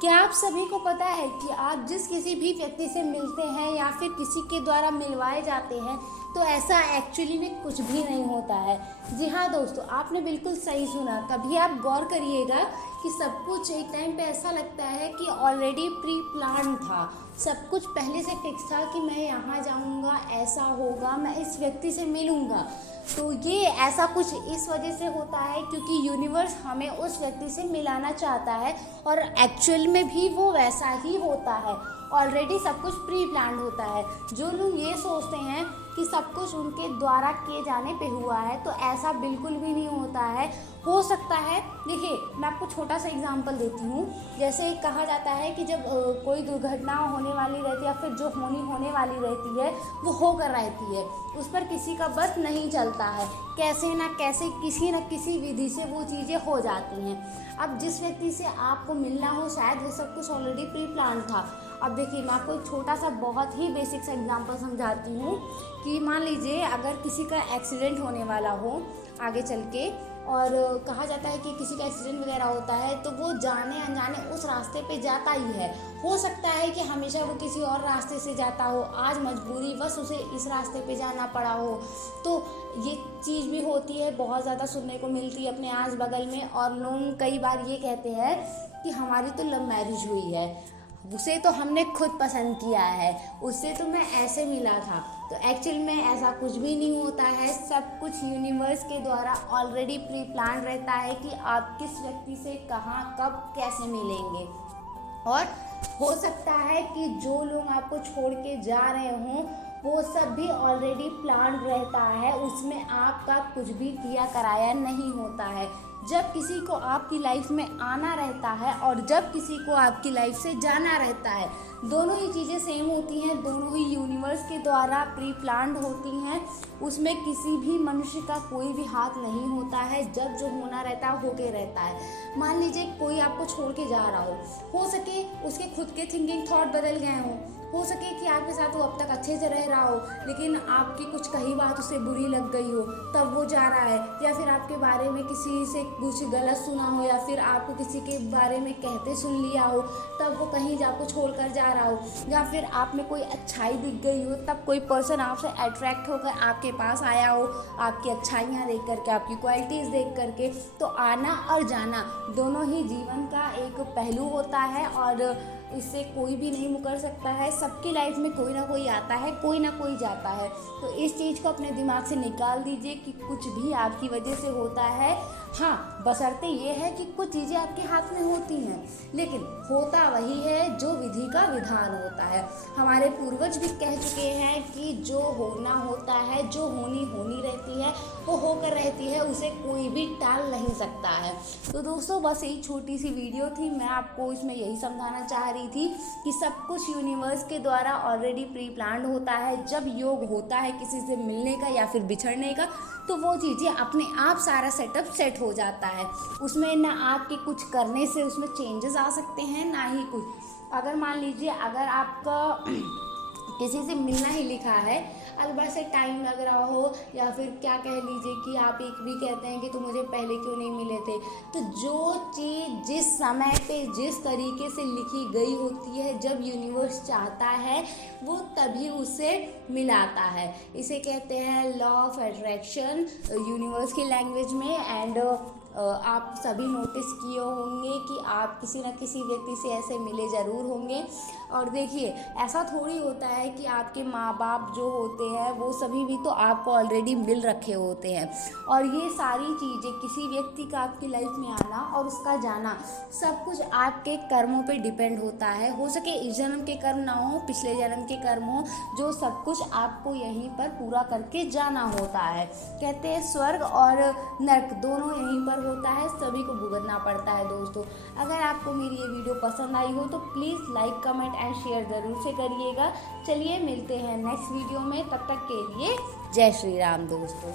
क्या आप सभी को पता है कि आप जिस किसी भी व्यक्ति से मिलते हैं या फिर किसी के द्वारा मिलवाए जाते हैं तो ऐसा एक्चुअली में कुछ भी नहीं होता है। जी हाँ दोस्तों, आपने बिल्कुल सही सुना। कभी आप गौर करिएगा कि सब कुछ एक टाइम पे ऐसा लगता है कि ऑलरेडी प्री प्लान था, सब कुछ पहले से फिक्स था कि मैं यहाँ जाऊँगा, ऐसा होगा, मैं इस व्यक्ति से मिलूँगा। तो ये ऐसा कुछ इस वजह से होता है क्योंकि यूनिवर्स हमें उस व्यक्ति से मिलाना चाहता है और एक्चुअल में भी वो वैसा ही होता है। ऑलरेडी सब कुछ प्री प्लान होता है। जो लोग ये सोचते हैं कि सब कुछ उनके द्वारा किए जाने पे हुआ है तो ऐसा बिल्कुल भी नहीं होता है। हो सकता है, देखिए मैं आपको छोटा सा एग्जांपल देती हूँ। जैसे कहा जाता है कि जब कोई दुर्घटना होने वाली रहती है या फिर जो होने वाली रहती है वो होकर रहती है, उस पर किसी का बस नहीं चलता है। कैसे ना कैसे किसी न किसी विधि से वो चीज़ें हो जाती हैं। अब जिस व्यक्ति से आपको मिलना हो शायद वो सब कुछ ऑलरेडी प्री प्लान था। अब देखिए मैं आपको एक छोटा सा बहुत ही बेसिक सा एग्जांपल समझाती हूँ कि मान लीजिए अगर किसी का एक्सीडेंट होने वाला हो आगे चल के, और कहा जाता है कि किसी का एक्सीडेंट वगैरह होता है तो वो जाने अनजाने उस रास्ते पे जाता ही है। हो सकता है कि हमेशा वो किसी और रास्ते से जाता हो, आज मजबूरी बस उसे इस रास्ते पे जाना पड़ा हो। तो ये चीज़ भी होती है, बहुत ज़्यादा सुनने को मिलती है अपने आस बगल में। और लोग कई बार ये कहते हैं कि हमारी तो लव मैरिज हुई है, उसे तो हमने खुद पसंद किया है, उससे तो मैं ऐसे मिला था। तो एक्चुअल में ऐसा कुछ भी नहीं होता है। सब कुछ यूनिवर्स के द्वारा ऑलरेडी प्री प्लान रहता है कि आप किस व्यक्ति से कहाँ कब कैसे मिलेंगे। और हो सकता है कि जो लोग आपको छोड़ के जा रहे हों वो सब भी ऑलरेडी प्लान रहता है, उसमें आपका कुछ भी किया कराया नहीं होता है। जब किसी को आपकी लाइफ में आना रहता है और जब किसी को आपकी लाइफ से जाना रहता है, दोनों ही चीज़ें सेम होती हैं, दोनों ही यूनिवर्स के द्वारा प्री प्लान्ड होती हैं। उसमें किसी भी मनुष्य का कोई भी हाथ नहीं होता है। जब जो होना रहता है होके रहता है। मान लीजिए कोई आपको छोड़ के जा रहा हो सके उसके खुद के थिंकिंग थॉट बदल गए हो सके कि आपके साथ वो अब तक अच्छे से रह रहा हो लेकिन आपकी कुछ कही बात उसे बुरी लग गई हो तब वो जा रहा है, या फिर आपके बारे में किसी से कुछ गलत सुना हो या फिर आपको किसी के बारे में कहते सुन लिया हो तब वो कहीं आपको छोड़ कर जा रहा हो, या फिर आप में कोई अच्छाई दिख गई हो तब कोई पर्सन आपसे अट्रैक्ट होकर आपके पास आया हो, आपकी अच्छाइयाँ देख करके, आपकी क्वालिटीज़ देख करके। तो आना और जाना दोनों ही जीवन का एक पहलू होता है और इससे कोई भी नहीं मुकर सकता है। सबकी लाइफ में कोई ना कोई आता है, कोई ना कोई जाता है। तो इस चीज़ को अपने दिमाग से निकाल दीजिए कि कुछ भी आपकी वजह से होता है। हाँ, बशर्ते ये है कि कुछ चीज़ें आपके हाथ में होती हैं लेकिन होता वही है जो विधि का विधान होता है। हमारे पूर्वज भी कह चुके हैं कि जो होना होता है, जो होनी रहती है वो होकर रहती है, उसे कोई भी टाल नहीं सकता है। तो दोस्तों बस यही छोटी सी वीडियो थी, मैं आपको इसमें यही समझाना चाह रही थी कि सब कुछ यूनिवर्स के द्वारा ऑलरेडी प्री प्लान्ड होता है। जब योग होता है किसी से मिलने का या फिर बिछड़ने का तो वो चीज़ें अपने आप सारा सेटअप सेट हो जाता है। उसमें ना आपके कुछ करने से उसमें चेंजेस आ सकते हैं ना ही कुछ। अगर मान लीजिए अगर आपका किसी से मिलना ही लिखा है, अलबत् से टाइम लग रहा हो या फिर क्या कह लीजिए कि आप एक भी कहते हैं कि तुम मुझे पहले क्यों नहीं मिले थे, तो जो चीज़ जिस समय पे जिस तरीके से लिखी गई होती है, जब यूनिवर्स चाहता है वो तभी उसे मिलाता है। इसे कहते हैं लॉ ऑफ अट्रैक्शन यूनिवर्स की लैंग्वेज में। एंड आप सभी नोटिस किए होंगे कि आप किसी न किसी व्यक्ति से ऐसे मिले ज़रूर होंगे। और देखिए ऐसा थोड़ी होता है कि आपके माँ बाप जो होते हैं वो सभी भी तो आपको ऑलरेडी मिल रखे होते हैं। और ये सारी चीज़ें किसी व्यक्ति का आपकी लाइफ में आना और उसका जाना सब कुछ आपके कर्मों पे डिपेंड होता है। हो सके इस जन्म के कर्म ना हो, पिछले जन्म के कर्म हो, जो सब कुछ आपको यहीं पर पूरा करके जाना होता है। कहते हैं स्वर्ग और नर्क दोनों यहीं पर होता है, सभी को भुगतना पड़ता है। दोस्तों अगर आपको मेरी ये वीडियो पसंद आई हो तो please like comment and share ज़रूर से करिएगा। चलिए मिलते हैं नेक्स्ट वीडियो में, तब तक के लिए जय श्री राम दोस्तों।